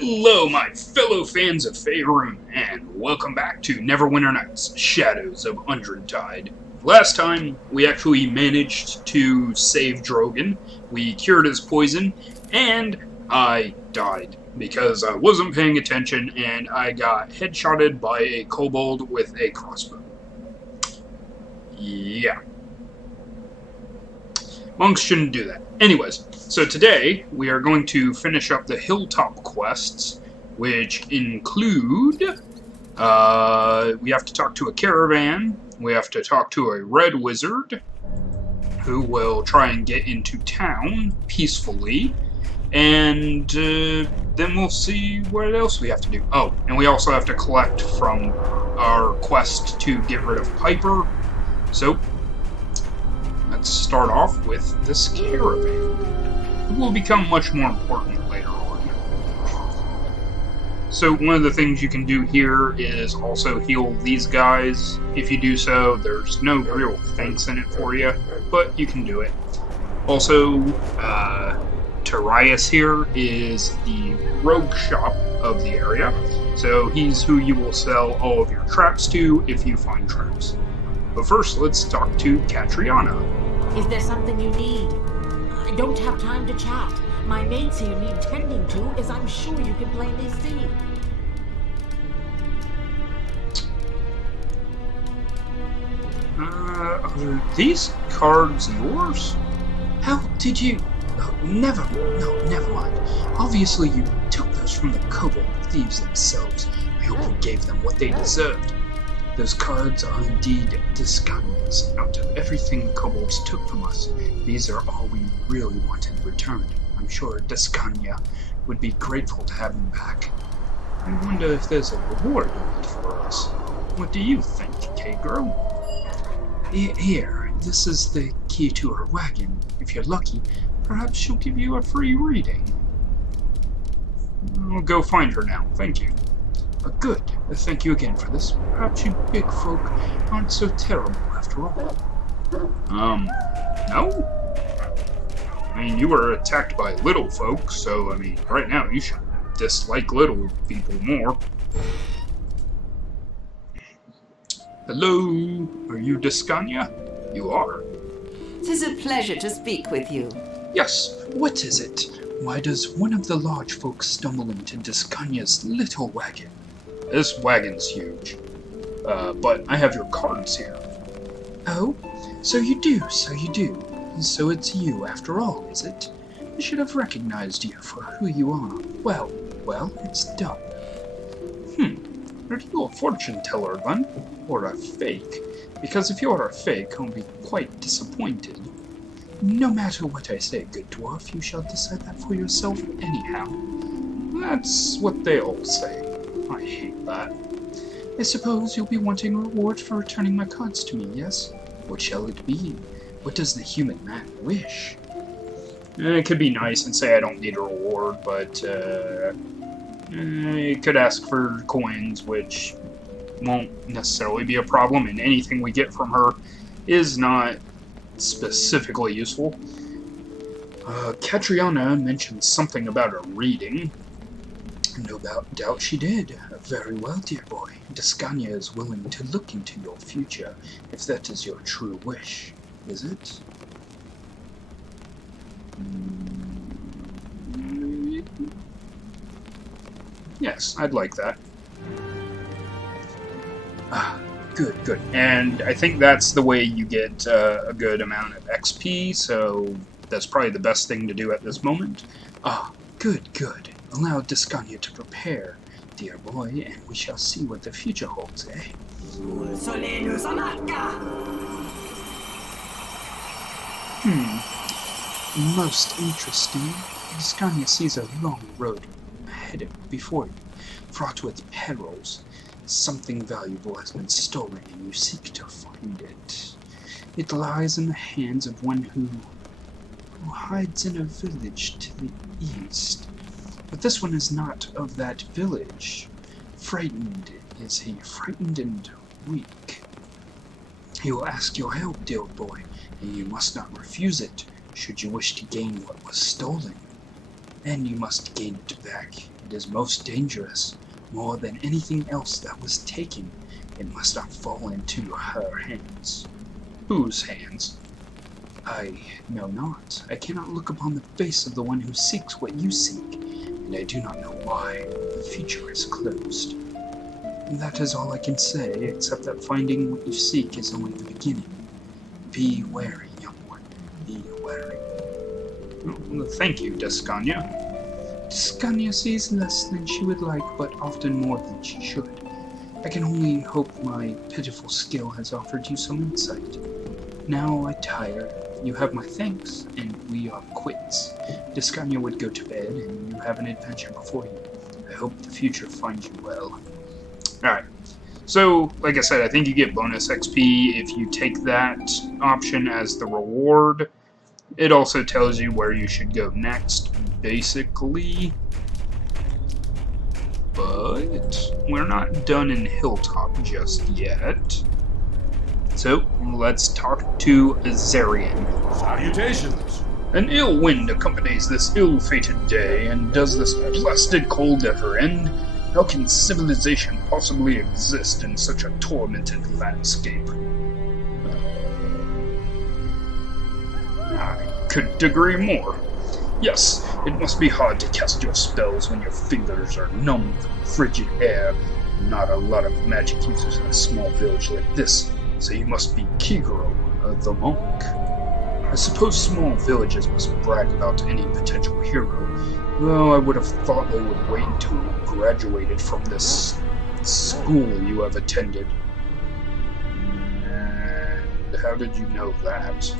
Hello, my fellow fans of Faerun, and welcome back to Neverwinter Nights, Shadows of Undrentide. Last time, we actually managed to save Drogon, we cured his poison, and I died, because I wasn't paying attention, and I got headshotted by a kobold with a crossbow. Yeah. Monks shouldn't do that. Anyways, so today we are going to finish up the Hilltop quests, which include, we have to talk to a caravan, we have to talk to a red wizard, who will try and get into town peacefully, and then we'll see what else we have to do. Oh, and we also have to collect from our quest to get rid of Piper, so let's start off with this caravan. It will become much more important later on. So one of the things you can do here is also heal these guys. If you do so, there's no real thanks in it for you, but you can do it. Also, Tarius here is the rogue shop of the area, so he's who you will sell all of your traps to if you find traps. But first, let's talk to Catriona. Is there something you need? I don't have time to chat. My maids here need tending to, as I'm sure you can plainly see. Are these cards yours? How did you... Oh, never mind. Obviously you took those from the kobold thieves themselves. I hope you gave them what they deserved. Those cards are indeed Discania's. Out of everything the kobolds took from us, these are all we really wanted returned. I'm sure Discania would be grateful to have them back. I wonder if there's a reward in it for us. What do you think, Keagro? Here, this is the key to her wagon. If you're lucky, perhaps she'll give you a free reading. I'll go find her now, thank you. Good. Thank you again for this. Perhaps you big folk aren't so terrible after all. No? I mean, you were attacked by little folk, so, I mean, right now you should dislike little people more. Hello? Are you Discania? You are. 'Tis a pleasure to speak with you. Yes, what is it? Why does one of the large folks stumble into Discania's little wagon? This wagon's huge. But I have your cards here. Oh, so you do. So it's you after all, is it? I should have recognized you for who you are. Well, it's done. Are you a fortune teller then? Or a fake? Because if you're a fake, I'll be quite disappointed. No matter what I say, good dwarf, you shall decide that for yourself anyhow. That's what they all say. I hate that. I suppose you'll be wanting a reward for returning my cards to me, yes? What shall it be? What does the human man wish? It could be nice and say I don't need a reward, but it could ask for coins, which won't necessarily be a problem, and anything we get from her is not specifically useful. Catriona mentioned something about a reading. No doubt she did. Very well, dear boy. Discania is willing to look into your future, if that is your true wish. Is it? Yes, I'd like that. Good. And I think that's the way you get a good amount of XP, so that's probably the best thing to do at this moment. Good. Allow Discania to prepare, dear boy, and we shall see what the future holds, eh? Most interesting. Discania sees a long road ahead before you, fraught with perils. Something valuable has been stolen, and you seek to find it. It lies in the hands of one who hides in a village to the east. But this one is not of that village. Frightened is he, frightened and weak. He will ask your help, dear boy, and you must not refuse it, should you wish to gain what was stolen. and you must gain it back. It is most dangerous, more than anything else that was taken. It must not fall into her hands. Whose hands? I know not. I cannot look upon the face of the one who seeks what you seek, and I do not know why. The future is closed. And that is all I can say, except that finding what you seek is only the beginning. Be wary, young one. Be wary. Well, thank you, Descania. Descania sees less than she would like, but often more than she should. I can only hope my pitiful skill has offered you some insight. Now I tire. You have my thanks, and we are quits. Descania would go to bed, and you have an adventure before you. I hope the future finds you well. Alright. So, like I said, I think you get bonus XP if you take that option as the reward. It also tells you where you should go next, basically. But we're not done in Hilltop just yet. So, let's talk to Azarian. Salutations! An ill wind accompanies this ill-fated day, and does this blasted cold ever end? How can civilization possibly exist in such a tormented landscape? I couldn't agree more. Yes, it must be hard to cast your spells when your fingers are numb from frigid air. Not a lot of magic users in a small village like this, so you must be Keagro, the monk. I suppose small villages must brag about any potential hero, though I would have thought they would wait until you graduated from this school you have attended. And how did you know that?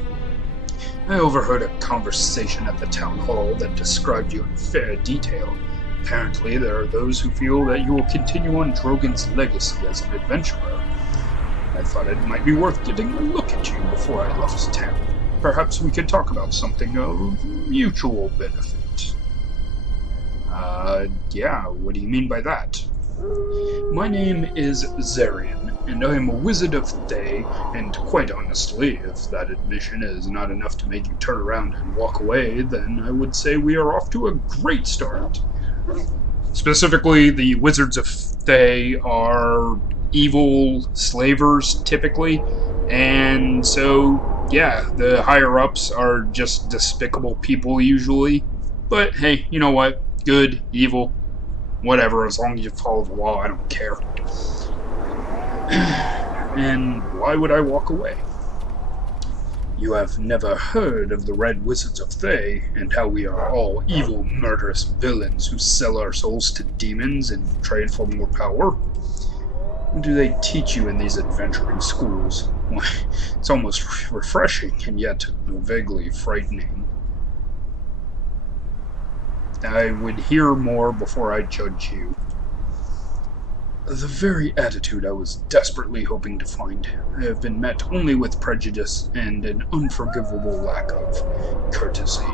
I overheard a conversation at the town hall that described you in fair detail. Apparently, there are those who feel that you will continue on Drogon's legacy as an adventurer. I thought it might be worth getting a look at you before I left town. Perhaps we could talk about something of mutual benefit. Yeah, what do you mean by that? My name is Zarian, and I am a wizard of Thay, and quite honestly, if that admission is not enough to make you turn around and walk away, then I would say we are off to a great start. Specifically, the wizards of Thay are evil slavers, typically, and so, yeah, the higher-ups are just despicable people, usually. But, hey, you know what? Good, evil, whatever, as long as you follow the law, I don't care. And why would I walk away? You have never heard of the Red Wizards of Thay, and how we are all evil, murderous villains who sell our souls to demons and trade for more power? What do they teach you in these adventuring schools? Why, it's almost refreshing, and yet vaguely frightening. I would hear more before I judge you. The very attitude I was desperately hoping to find. I have been met only with prejudice and an unforgivable lack of courtesy.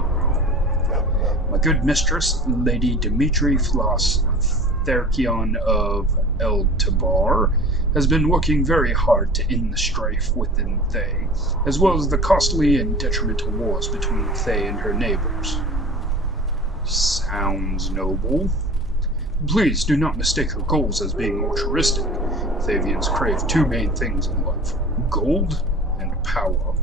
My good mistress, Lady Dimitri Floss Therkion of El-Tabar, has been working very hard to end the strife within Thay, as well as the costly and detrimental wars between Thay and her neighbors. Sounds noble. Please do not mistake her goals as being altruistic. Thavians crave two main things in life: gold and power.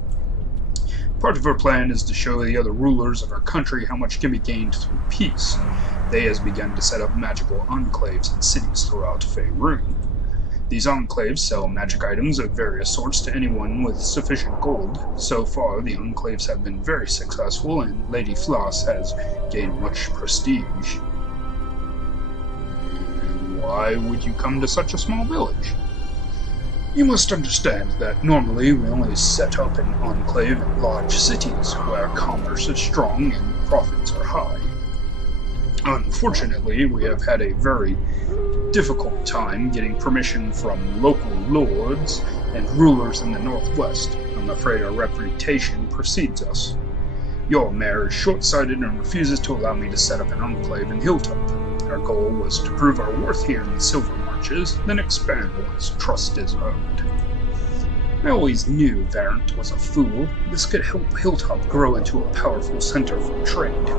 Part of her plan is to show the other rulers of her country how much can be gained through peace. Thay has begun to set up magical enclaves in cities throughout Faerun. These enclaves sell magic items of various sorts to anyone with sufficient gold. So far, the enclaves have been very successful, and Lady Floss has gained much prestige. Why would you come to such a small village? You must understand that normally we only set up an enclave in large cities, where commerce is strong and profits are high. Unfortunately, we have had a very difficult time getting permission from local lords and rulers in the northwest. I'm afraid our reputation precedes us. Your mayor is short-sighted and refuses to allow me to set up an enclave in Hilltop. Our goal was to prove our worth here in the Silver Marches, then expand once trust is earned. I always knew Varant was a fool. This could help Hilltop grow into a powerful center for trade.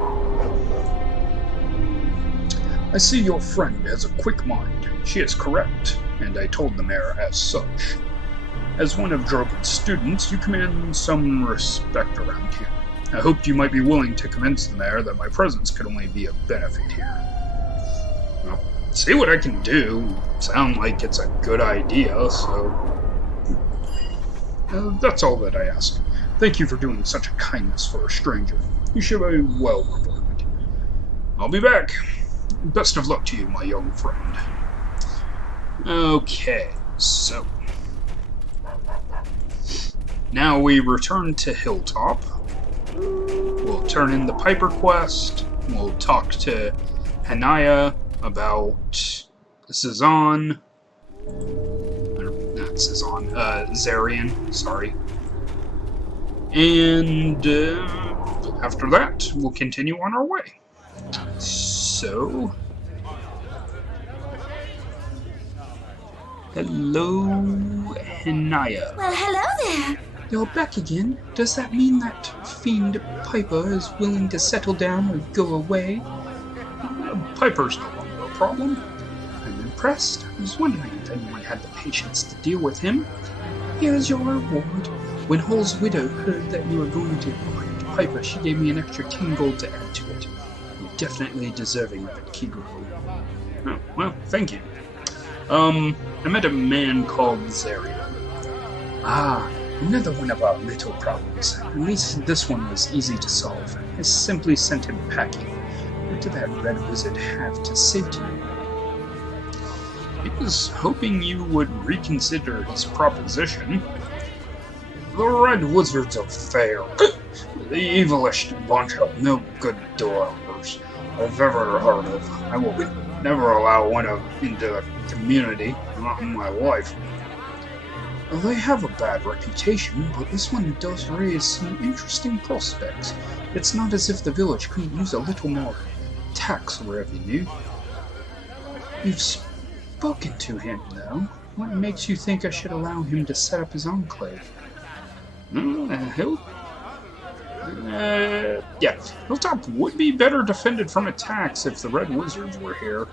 I see your friend has a quick mind. She is correct, and I told the mayor as such. As one of Drogon's students, you command some respect around here. I hoped you might be willing to convince the mayor that my presence could only be of benefit here. Well, see what I can do. Sound like it's a good idea, so... that's all that I ask. Thank you for doing such a kindness for a stranger. You should be well rewarded. I'll be back. Best of luck to you, my young friend. Okay, so... now we return to Hilltop. We'll turn in the Piper quest. We'll talk to Hanaya about Cezanne. Not Cezanne, Zarian, sorry. And after that, we'll continue on our way. So... hello, Hanaya. Well, hello there. You're back again. Does that mean that fiend Piper is willing to settle down or go away? Piper's no longer a problem. I'm impressed. I was wondering if anyone had the patience to deal with him. Here's your reward. When Hull's widow heard that you were going to recruit Piper, she gave me an extra 10 gold to add to it. You're definitely deserving of it, Keagro. Oh, well, thank you. I met a man called Zarian. Ah, another one of our little problems. At least this one was easy to solve. I simply sent him packing. What did that red wizard have to say to you? He was hoping you would reconsider his proposition. The Red Wizards are fair. The evilest bunch of no good dwellers I've ever heard of. I will never allow one of into the community, not in my life. Well, they have a bad reputation, but this one does raise some interesting prospects. It's not as if the village couldn't use a little more tax revenue. You've spoken to him, though. What makes you think I should allow him to set up his enclave? Hilltop would be better defended from attacks if the Red Wizards were here.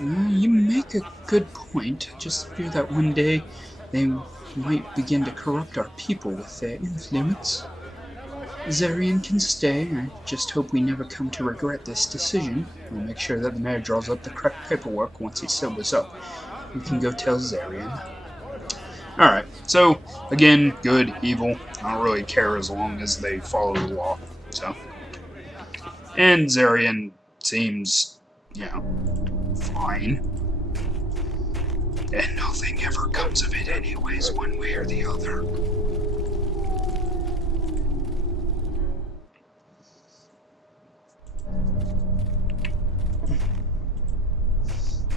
You make a good point. Just fear that one day they might begin to corrupt our people with their influence. Zarian can stay. I just hope we never come to regret this decision. We'll make sure that the mayor draws up the correct paperwork once he sobers up. You can go tell Zarian. Alright, so, again, good, evil. I don't really care as long as they follow the law, so. And Zarian seems, fine. And nothing ever comes of it anyways, one way or the other.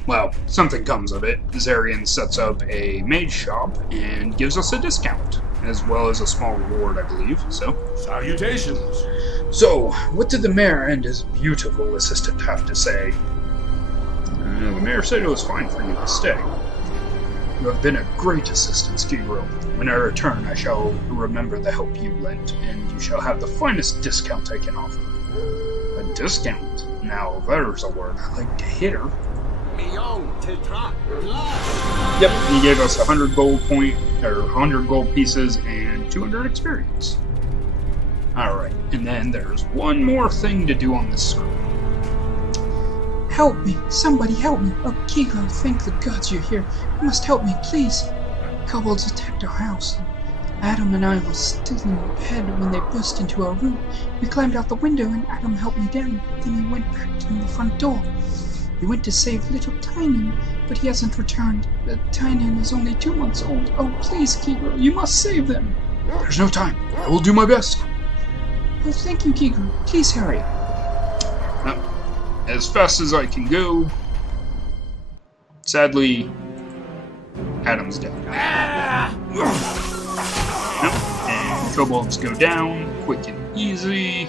Well, something comes of it. Zarian sets up a maid shop and gives us a discount, as well as a small reward, I believe, so. Salutations! So, what did the mayor and his beautiful assistant have to say? The mayor said it was fine for you to stay. You have been a great assistance, Keagro. When I return, I shall remember the help you lent, and you shall have the finest discount I can offer. A discount? Now, there's a word I like to hear. Yep, he gave us 100 gold 100 gold pieces and 200 experience. Alright, and then there's one more thing to do on this screen. Help me! Somebody help me! Oh, Keagro, thank the gods you're here. You must help me, please! Kobolds attacked our house. Adam and I were still in bed when they burst into our room. We climbed out the window and Adam helped me down. Then he went back to the front door. He went to save little Tynan, but he hasn't returned. Tynan is only 2 months old. Oh, please, Keagro, you must save them. There's no time. I will do my best. Oh, thank you, Keagro. Please hurry. As fast as I can go. Sadly, Adam's dead. And kobolds go down, quick and easy.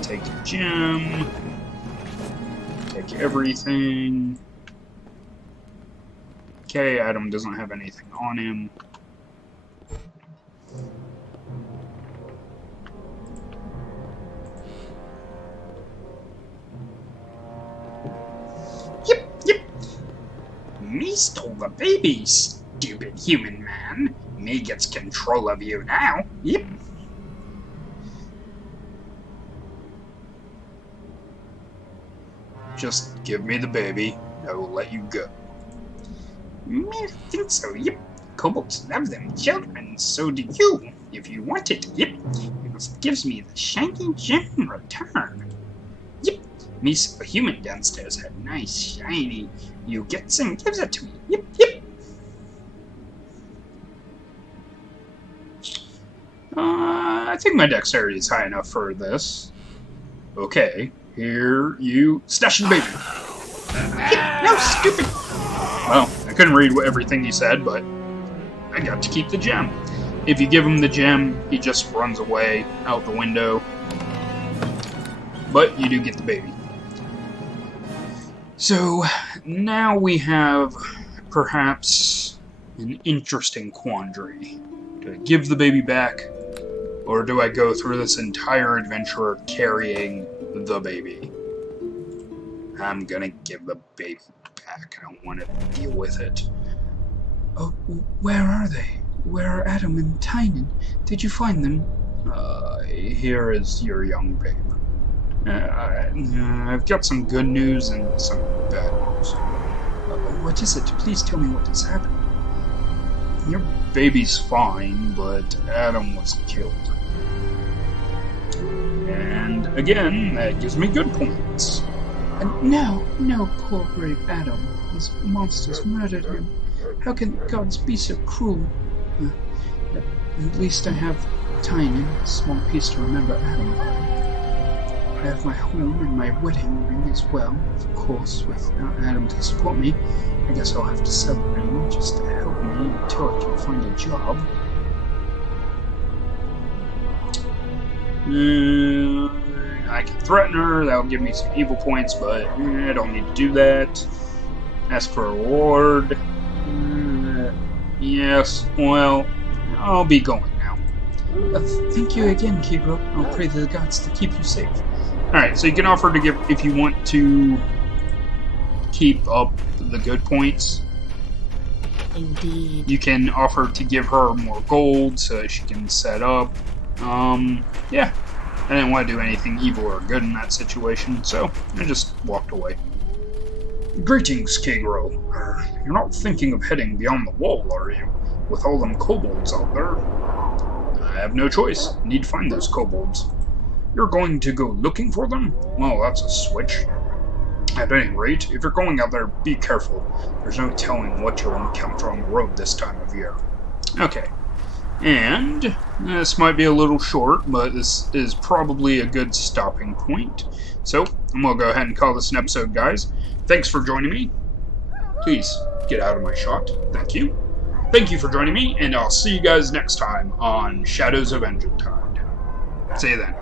Take a gem. Take everything. Okay, Adam doesn't have anything on him. stole the baby, stupid human man. Me gets control of you now. Yep. Just give me the baby. I will let you go. I think so, yep. Kobolds love them children, so do you. If you want it, yep. It just gives me the shiny gem in return. Yep. Me so a human downstairs had nice shiny. You gets and gives it to me. Yep, yep. I think my dexterity is high enough for this. Okay, here you stash the baby. No, stupid. Well, I couldn't read everything he said, but I got to keep the gem. If you give him the gem, he just runs away out the window. But you do get the baby. So now we have perhaps an interesting quandary. Do I give the baby back, or do I go through this entire adventure carrying the baby? I'm gonna give the baby back. I don't want to deal with it. Oh, where are they? Where are Adam and Tynan? Did you find them? Here is your young babe. I've got some good news and some bad news. What is it? Please tell me what has happened. Your baby's fine, but Adam was killed. And again, that gives me good points. No, poor brave Adam. These monsters murdered him. How can gods be so cruel? At least I have Tynan, a small piece to remember Adam by. I have my home and my wedding ring as well. Of course, without Adam to support me, I guess I'll have to sell the ring just to help me until I can find a job. I can threaten her, that'll give me some evil points, but I don't need to do that. Ask for a reward. Yes, well, I'll be going now. Thank you again, Keagro. I'll pray to the gods to keep you safe. Alright, so you can offer to give, if you want to keep up the good points. Indeed. You can offer to give her more gold so that she can set up. Yeah. I didn't want to do anything evil or good in that situation, so I just walked away. Greetings, Keagro. You're not thinking of heading beyond the wall, are you? With all them kobolds out there? I have no choice. Need to find those kobolds. You're going to go looking for them? Well, that's a switch. At any rate, if you're going out there, be careful. There's no telling what you'll encounter on the road this time of year. Okay. And this might be a little short, but this is probably a good stopping point. So, I'm going to go ahead and call this an episode, guys. Thanks for joining me. Please, get out of my shot. Thank you. Thank you for joining me, and I'll see you guys next time on Shadows of Undrentide. See you then.